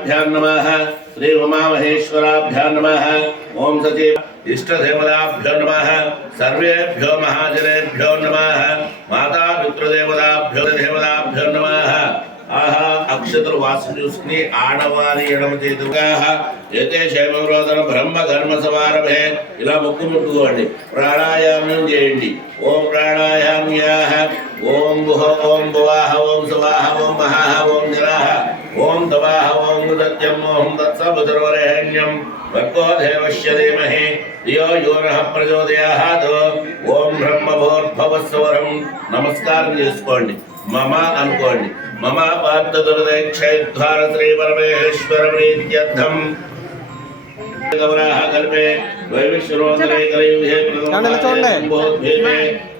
దేవతాభ్యాం నమ శ్రీ ఉమామహేశ్వరాభ్యాం నమ ఓం సచీ ఇష్టదేవతాభ్యో నమ సర్వేభ్యో మహాజనేభ్యో నమ మాతా పితృదేవతాభ్యో దేవతాభ్యో నమ ఆహా అక్షతలు వాసు చూసుకుని ఆడవారి ఎడమ చేతుగా ఏతే శైవరోధన బ్రహ్మ ధర్మ సమారభే ఇలా ముక్కు ముట్టుకోండి ప్రాణాయామం చేయండి। ఓం దేవస్య ధీమహి ధియో యోనః ప్రచోదయాత్ ఓం బ్రహ్మభోర్భవస్వరం నమస్కారం చేసుకోండి। మమ అనుకోండి। మమ పార్థ దుర్దైక్షైద్వార శ్రీ పరమేశ్వర ప్రీత్యర్థం గౌరాహ కల్పే వైవిశ్వరోదరే కలయుగే కన్నడ చూడండి. ప్రథమోద్భీమే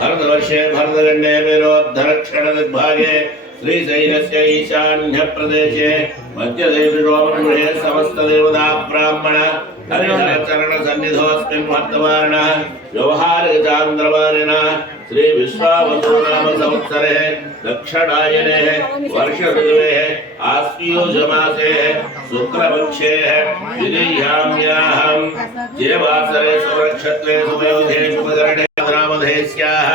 భరతవర్షే భరతగండే మేరోద్ధరక్షణ దిగ్భాగే श्रीशैलस्य ईशान्यप्रदेशे मध्यदेशोमनुगृहे समस्तदेवता ब्राह्मण हरिहरचरणसन्निधोऽस्मिन् वर्तमानः व्यवहारगतान्द्रवारिणः श्रीविश्वावसो नाम संवत्सरे दक्षिणायने वर्षऋतुवेः आस्मीयुजमासेः शुक्लपक्षेः विदेह्याम्याहं जे वासरे सुरक्षत्वे सुवयोधे शुभकरणे महेश्याः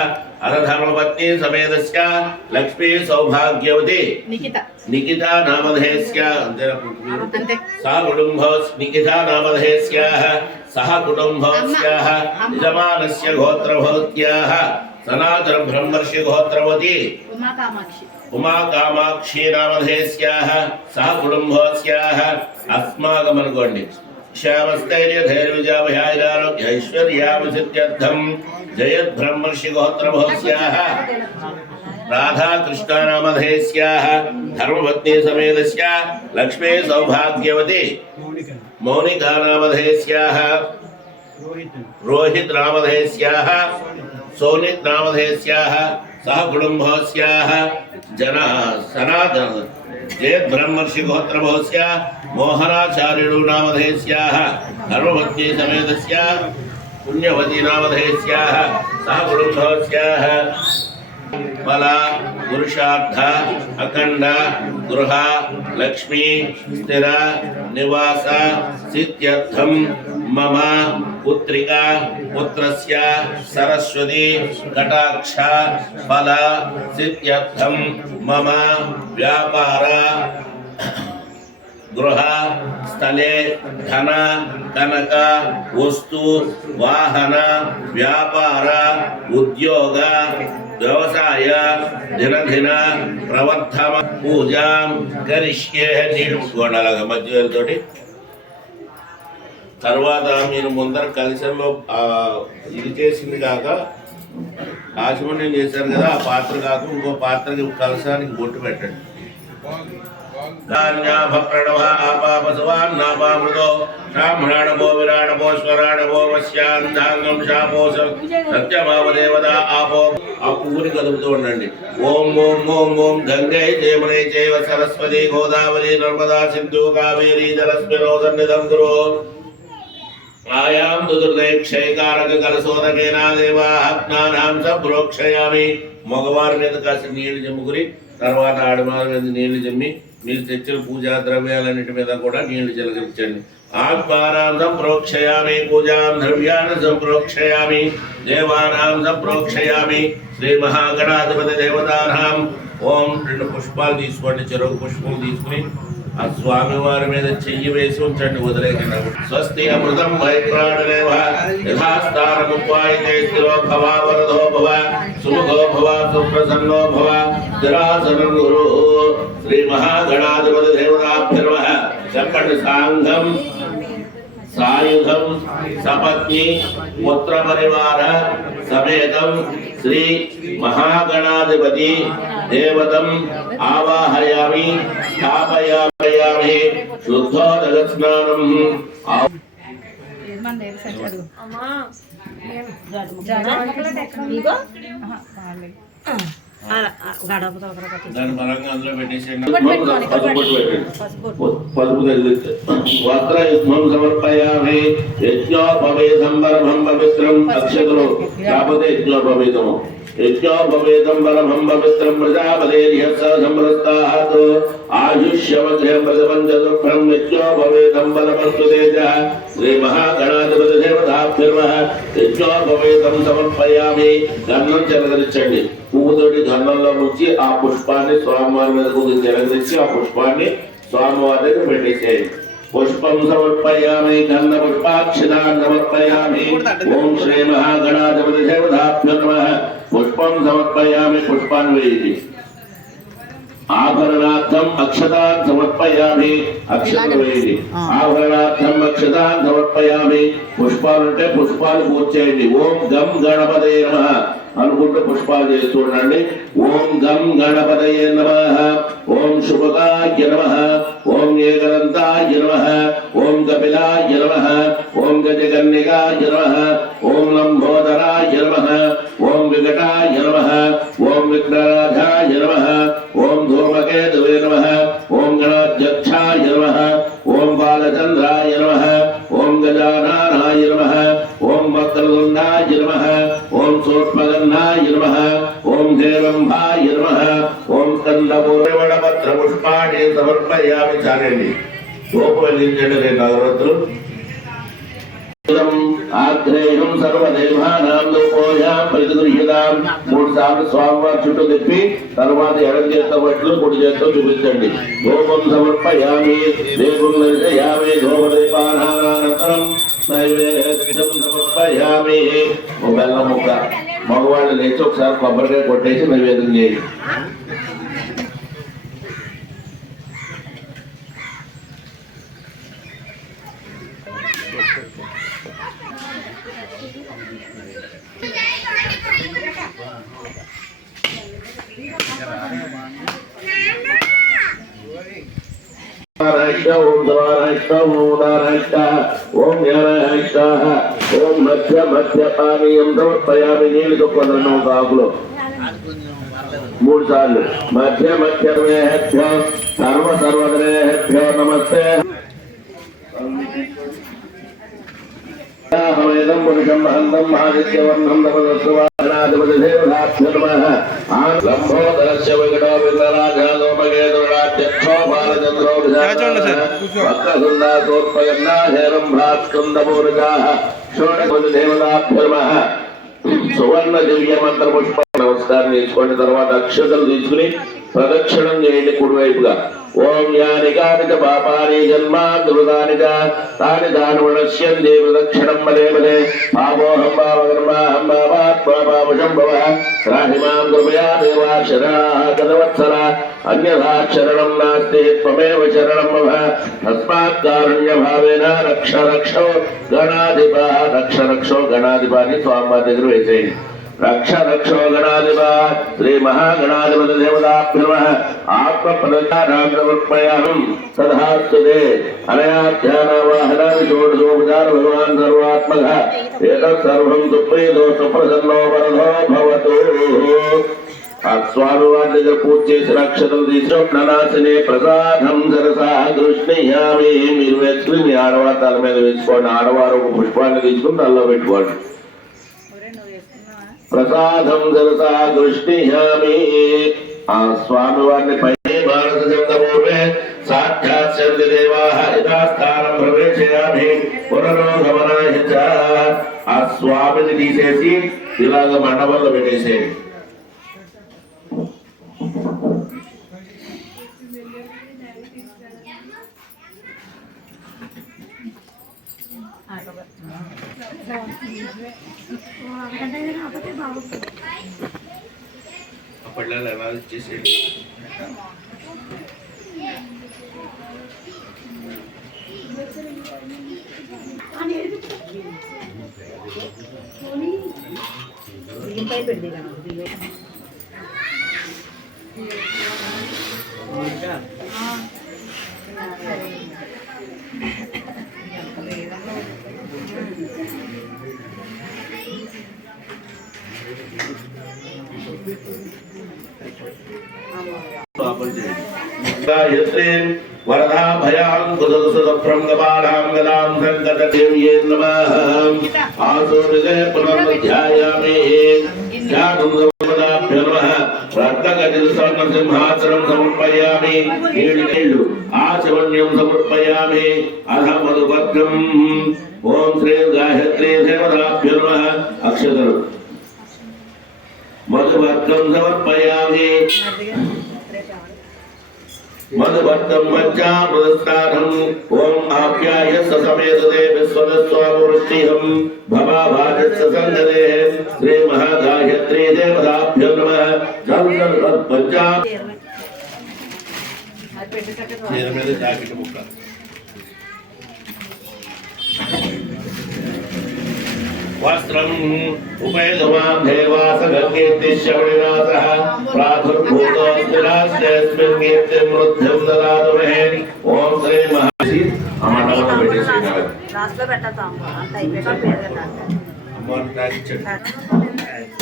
अनधर्मपत्नी समेतस्य। लक्ष्मी सौभाग्यवती। निकिता। निकिता नामधेयस्याः। सा कुटुम्भो निकिता नामधेयस्याः। सः कुटुम्भोस्याः यजमानस्य गोत्रभवत्याः सनातनब्रह्मर्षिगोत्रवती उमा कामाक्षी। उमा कामाक्षी नामधेयस्याः। सः कुटुम्भोस्याः अस्माकमनुकोण्डि श्यामस्तैर्यधैर्विजाभयारोग्यैश्वर्यावसित्यर्थम् जयद्ब्रह्मर्षिगोत्रमहोत्स्याः। राधाकृष्णानामधेस्याः धर्मपत्नीसमेतस्य लक्ष्मे सौभाग्यवती मौनिकानामधेस्याः रोहितनामधेस्याः सोनितनामधेस्याः सह गुणुम्भस्याः जनाः सनातनः। ये ब्रह्मर्षि गोत्र भवस्या मोहनाचार्यणो नामधेयस्याः धर्मभक्ति पुण्यवती नामधेयस्याः सा गुरुं बला पुरुषार्थ अखंड गृह, लक्ष्मी, स्थिर, निवास, सिद्ध्यर्थम। मम, पुत्रिका, पुत्रस्य, सरस्वती, कटाक्ष, फल, सिद्ध्यर्थं मम, व्यापार, गृह, स्थले, धन, कनक, वस्तु, वाहन, व्यापार, उद्योग, व्यवसाय दिन दिन प्रवर्धम पूजा, करिष्ये निर्गुणलग मध्य తర్వాత మీరు ముందర కలిసంలో ఇది చేసింది కాక ఆచమణ్యం చేశారు కదా ఆ పాత్ర కాక ఇంకో పాత్రకి కలసానికి బొట్టు పెట్టండి. ధాన్యాభప్రణవ ఆపాపసవాన్నాపామృతో బ్రాహ్మణాణభో విరాణభో స్వరాణభో వశ్యాంధాంగం శాపోస సత్యభావదేవత ఆపో. ఆ పువ్వుని కదుపుతూ ఉండండి. ఓం ఓం ఓం ఓం గంగై జయమునే చైవ సరస్వతి గోదావరి నర్మదా సింధు కావేరీ జలస్మినో సన్నిధం గురు ఆయాం దుర్దైక్షైకారక కలశోదకేనా దేవాహత్నానాం సంప్రోక్షయామి మగవారి మీద కాసి నీళ్ళు జమ్ముకుని తర్వాత ఆడవారి మీద నీళ్ళు జమ్మి మీరు తెచ్చిన పూజా ద్రవ్యాలన్నిటి మీద కూడా నీళ్ళు జలగించండి ఆత్మానాం సంప్రోక్షయామి పూజాం ద్రవ్యాన్ని సంప్రోక్షయామి దేవానాం సంప్రోక్షయామి శ్రీ మహాగణాధిపతి దేవతానాం. ఓం రెండు పుష్పాలు తీసుకోండి చెరుకు పుష్పం తీసుకుని ఆ స్వామి వారి మీద చెయ్యి వేసి ఉంచండి వదిలేకుండా. స్వస్తి అమృతం వైప్రాణదేవ యథాస్థానముపాయితే స్థిరో భవ వరదో భవ సుముఖో భవ సుప్రసన్నో భవ. స్థిరాసనం గురు శ్రీ మహాగణాధిపతి దేవతాభ్యర్వ చెప్పండి సాంఘం సాయుధం సపత్ని పుత్ర పరివార సమేతం శ్రీ మహాగణాధిపతి దేవతం ఆవాహయామి స్థాపయామి శుద్ధోదక స్నానం ఇగో. దాని పరంగా అందులో పెట్టేసేయండి. పసుపు తగిలించండి. వస్త్రయుగ్మం సమర్పయామి. యజ్ఞోపవేదం పరమం పవిత్రం అక్షతులు కాకపోతే యజ్ఞోపవేదము यज्ञो भवेदं बलमं पवित्रं प्रजापतेर्यः स सम्प्रस्तात् आयुष्यमग्र्यं प्रजपञ्चदुःखं यज्ञो भवेदं बलमस्तु तेजः श्रीमहागणाधिपतिदेवताभ्यर्मः యజ్ఞో భవేదం సమర్పయామి గంధం చెలగరించండి పువ్వుతోటి గంధంలో ముంచి ఆ పుష్పాన్ని స్వామివారి మీద కొద్దిగా చెలగరించి ఆ పుష్పాన్ని స్వామివారి దగ్గర పెట్టేసేయండి పుష్పం సమర్పయామి గంధ పుష్పాక్షితాన్ సమర్పయామి ఓం శ్రీ మహాగణాధిపతి దేవతాభ్యో నమః. పుష్పం సమర్పయామి పుష్పాన్ని వేయండి ఆభరణార్థం అక్షతాన్ సమర్పయామి అక్షతలు వేయండి ఆభరణార్థం అక్షతాన్ సమర్పయామి పుష్పాలు అంటే పుష్పాలు పూజ చేయండి ఓం గం గణపతయ నమ. అనుకుంటూ పుష్పాలు చేస్తూ ఉండండి ఓం గం గణపతయ నమ ఓం శుభకాయ నమ ఓం ఏకదంతాయ నమ ఓం కపిలాయ నమ ఓం గజకన్యకాయ నమ ఓం లంబోదరాయ నమ ఓం వికటాయ నమ ఓం విఘ్నరాజాయ నమ ఓం ధూమకేతవే నమ ఓం గణాధ్యక్షాయ నమ ఓం బాలచంద్రాయ సమర్పయామి ఆగ్రేయం సర్వదేవానాం లోకోయాం ప్రతిగృహ్యతాం. మూడు సార్లు స్వామివారి చుట్టూ తిప్పి తర్వాత ఎడం చేత పట్లు కుడి చేత్తో చూపించండి. గోపం సమర్పయామి. దీపం నిర్జయామి ధూపదీపానానంతరం నైవేద్యం సమర్పయామి. బెల్లం ముక్క మగవాళ్ళు లేచి ఒకసారి కొబ్బరికాయ కొట్టేసి నైవేద్యం చేయండి నారాయణ ఓం నారాయణ ఓం నారాయణ ఓం मध्य ఓం మధ్య మధ్య పానీయం సమర్పయామి నీళ్ళు తొక్కున్నాను ఒక ఆకులో మూడు సార్లు. మధ్య మధ్య సర్వ సర్వగ్రహభ్యో నమస్తే. హవేదం పురుషం మహంతం మహాదిత్యవర్ణం వికటో బాలచంద్రో వక్రసుందాతోత్పగన్నాహేరంభ్రాత్కుందపూరజాః షోడశదేవతాభ్యో నమః. సువర్ణ దివ్య మంత్ర పుష్ప నమస్కారం చేసుకోండి తర్వాత అక్షతలు తీసుకుని ప్రదక్షిణం చేయండి కుడివైపుగా. ఓం యాని కానిక పాపాని జన్మాంతుదాని తాని దాని వణస్యంది ప్రదక్షిణం పదే పదే పాపోహం పాపకర్మాహం పాపాత్మాపాపుషం భవ. రాహిమాం కృపయా దేవా శరణాగతవత్సర అన్యథా శరణం నాస్తి త్వమేవ శరణం మమ తస్మాత్ కారుణ్య భావేన రక్ష రక్షో గణాధిప. రక్ష రక్షో గణాధిపాన్ని స్వామి దగ్గర వేసేయండి. రక్ష రక్షో గణాధిప శ్రీ మహాగణాధిపతి దేవతాభ్యమ ఆత్మ ప్రదానం సమర్పయామి తథాస్తుతే భగవాన్ సర్వాత్మక ఏతత్ సుప్రీతో సుప్రసన్నో వరదో భవతు ఆ స్వామి వారి దగ్గర పూజ చేసి రక్షతలు ప్రసాదం సరసా కృష్ణయామి మీరు వేసుకుని మీ ఆడవారి తల మీద వేసుకోండి ఆడవారు ఒక పుష్పాన్ని తీసుకుని తలలో పెట్టుకోండి। ప్రసాదం సరసా కృష్ణయామి ఆ స్వామి వారిని పై భారత శబ్దపూర్వే సాక్షాత్ శబ్ద దేవాహ యథాస్థానం ప్రవేశయామి పునరోగమనాయ చ ఆ స్వామిని తీసేసి ఇలాగ మండపంలో పెట్టేసేయండి అప్పట్లో ఎలా ఇచ్చేసేయండి పాపం వరదాభయాం కుదసుదప్రం గపాలాం గదాం సంకట దేవ్యే నమః ఆసూరిదే పునర్ధ్యాయామి జాతం సమర్పదాభ్యో నమః రత్నగజ స్వర్ణ సింహాసనం సమర్పయామి ఏడు నీళ్ళు ఆచమన్యం సమర్పయామి అధ మధుభద్రం ఓం శ్రీ గాయత్రీ దేవతాభ్యో నమః అక్షతలు भद्रं समर्पयामि मदभद्रं मज्जामृतस्कारम् ॐ आप्याय समेतते विश्वदस्वामवृष्टिहं भवाभाजस्य सन्ददेः श्रीमहागायत्री देवताभ्यो नमः। सर्वपञ्चा ನೇರ ಮೇಲೆ ಜಾಕೆಟ್ ಮುಖ वस्त्रम् उपेदमाभेवासगर्गीर्तिश्यवणिनाथः प्रादुर्भूतो स्थिरास्तेऽस्मिन् ददातु ॐ श्री महर्षि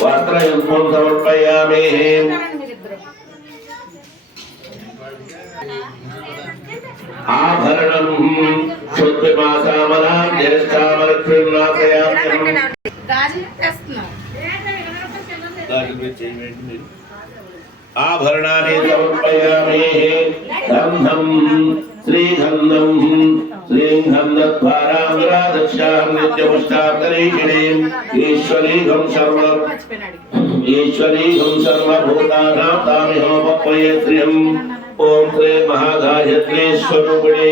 वस्त्रयुग्मम् समर्पयामि आभरण ఆభరణాన్ని సమర్పయామి గంధం శ్రీగంధం శ్రీగంధద్వారాంగరాదక్షాం నిత్యపుష్టాకరీషిణీం ఈశ్వరీగం సర్వ ఈశ్వరీగం సర్వభూతానాం తామిహోపక్వయే శ్రియం ఓం శ్రీ మహాగాయత్రీ స్వరూపిణి